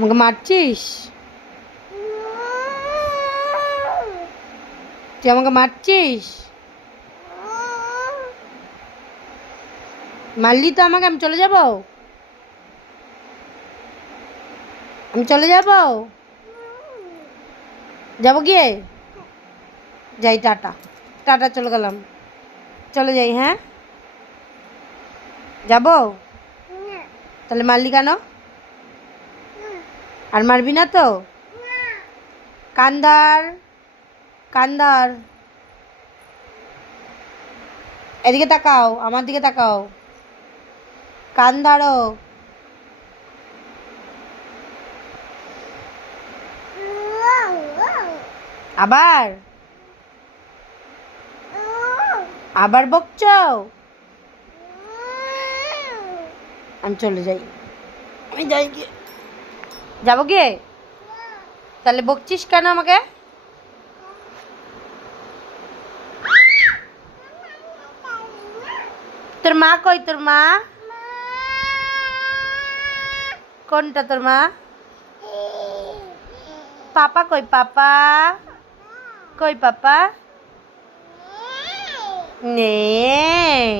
আমাকে মারছিস? তুই আমাকে মারছিস? মারলি তো আমাকে, আমি চলে যাব? আমি চলে যাব? যাব গিয়ে? যাই, টাটা। টাটা, চলে গেলাম। চলে যাই, হ্যাঁ? যাব? তাহলে মারলি কেন? আর মারবি না তো? কান্দার, কান্দার, এদিকে তাকাও, আমার দিকে তাকাও। কান্দারও। আবার আবার বকছ? আমি চলে যাই, আমি যাই গিয়ে। যাবো গিয়ে? তাহলে বকছিস কেন আমাকে? তোর মা কই? তোর মা কোনটা? তোর মা? পাপা কই? পাপা কই? পাপা নেই।